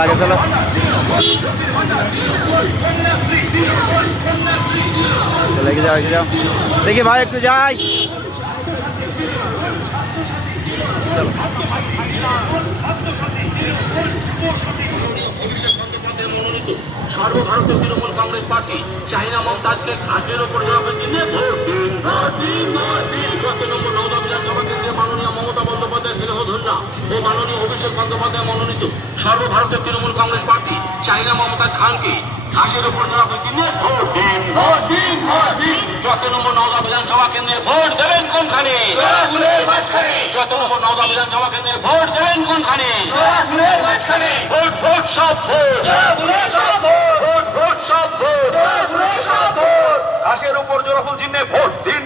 লাগে চলো লেগে যাও দেখি ভাই একটু যাই সর্বভারতীয় তৃণমূল কংগ্রেস পার্টি চাহিদা মমতাজকে ঘাটের ওপর জবাবের জন্য যত নম্বর নওদা বিধানসভা কেন্দ্রে মাননীয় মমতা বন্দ্যোপাধ্যায় স্নেহধন্যা ও মাননীয় অভিষেক বন্দ্যোপাধ্যায় মনোনীত সর্বভারতীয় তৃণমূল কংগ্রেস পার্টি চাহিদা মমতাজ খানকে ঘাটের ওপর জবাবের জন্য যত নম্বর নওদা বিধানসভা কেন্দ্রে ভোট দেবেন কোনখানে যত নম্বর নওদা বিধানসভা কেন্দ্রে ভোট দেবেন কোনখানে ভোট ভোট সব ভোট সব ভোট ঘাসের উপর জোড়াফুল চিহ্নে ভোট দিন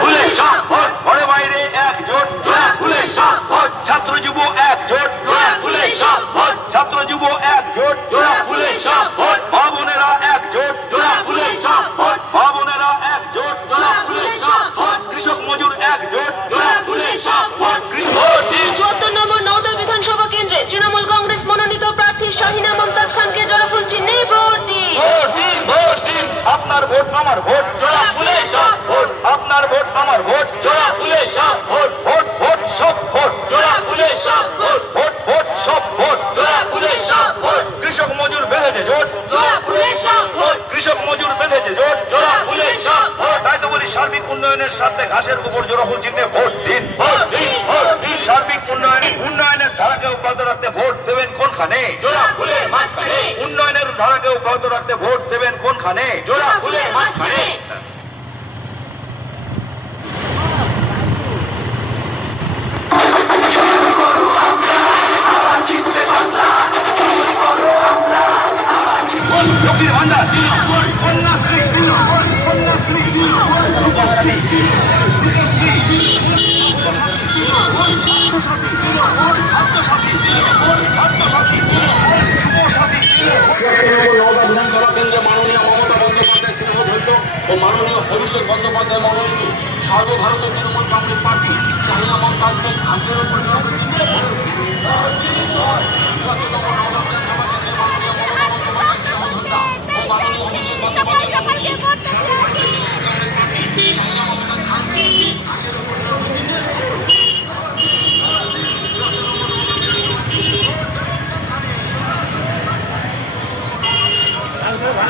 খুলে সব ভোট ঘরে বাইরে একজোট খুলে সব ভোট ছাত্র যুব একজোট খুলে সব ভোট ছাত্র যুব একজোট খুলে সব ভোট মা বোনেরা একজোট খুলে সব ভোট মা বোনেরা একজোট খুলে সব ভোট কৃষক মজুর একজোট খুলে সব ভোট কৃষক ৭৪ নম্বর নওদা বিধানসভা কেন্দ্রে তৃণমূল কংগ্রেস মনোনীত প্রার্থী শাহিনা মমতাজ খানকে জোড়াফুল চিহ্নে ভোট দিন আপনার ভোট আমার ভোট জোড়া ফুলে সব ভোট আপনার ভোট আমার ভোট জোড়া ফুলে সব ভোট ভোট ভোট সব ভোট জোড়া ফুলে সব ভোট ভোট ভোট সব ভোট জোড়া ফুলে সব ভোট কৃষক মজুর বেঁধেছে জোট জোড়া ফুলে সব ভোট কৃষক মজুর বেঁধেছে জোট জোড়া ফুলে সব ভোট তাই তো বলি সার্বিক উন্নয়নের স্বার্থে ঘাসের উপর জোড়াফুল চিহ্নে ভোট দিন সার্বিক উন্নয়নের ধারাকে অব্যাহত রাখতে ভোট দেবেন কোনখানে জোড়া ফুলে মাঝখানে উন্নয়নের ধারাকে অব্যাহত রাখতে ভোট দেবেন কোনখানে জোড়া ফুলে মাঝখানে লক্ষ্মীর ভান্ডার কন্যাশ্রী বিধানসভা কেন্দ্রে মাননীয় মমতা বন্দ্যোপাধ্যায় স্নেহধন্য ও মাননীয় অভিষেক বন্দ্যোপাধ্যায় মনোনীত সর্বভারতীয় তৃণমূল কংগ্রেস পার্টি চাহিদা মমতাজকে ঘাটের উপর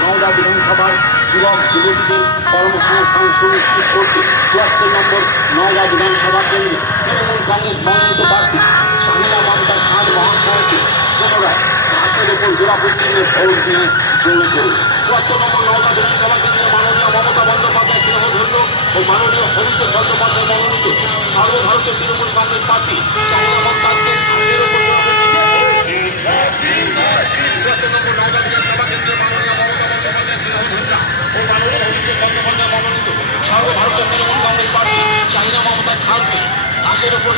নওদা বিধানসভার যুবক যুবতীদের কর্মসংস্থান সুনিশ্চিত করতে ৭৪ নম্বর নওদা বিধানসভা কেন্দ্রে তৃণমূল কংগ্রেস মনোনীত প্রার্থী শাহিনা মমতাজ খান মহাশয়কে পুনরায় ঘাটের উপর জোড়াফুল চিহ্নে ভোট দিয়ে জয়ী করে ৭৪ নম্বর নওদা বিধানসভা কেন্দ্রে মাননীয় মমতা বন্দ্যোপাধ্যায় স্নেহধন্য ও মাননীয় অভিষেক বন্দ্যোপাধ্যায় মনোনীত সর্বভারতীয় তৃণমূল কংগ্রেস পার্টি শাহিনা মমতাজকে ঘাটের উপর সর্বভারতীয় তৃণমূল কংগ্রেস পার্টি চাহিদা মমতাজ খানকে ঘাটের উপর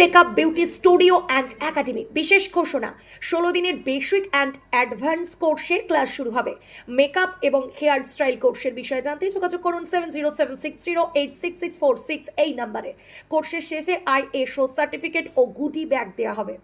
makeup beauty studio and academy বিশেষ ঘোষণা 16 দিনের বেসিক অ্যান্ড অ্যাডভান্স কোর্সের ক্লাস শুরু হবে। মেকআপ এবং হেয়ার স্টাইল কোর্সের বিষয়ে জানতে যোগাযোগ করুন 7076086646 এই নম্বরে। কোর্সের শেষে ISO সার্টিফিকেট ও গুডি ব্যাগ দেওয়া হবে।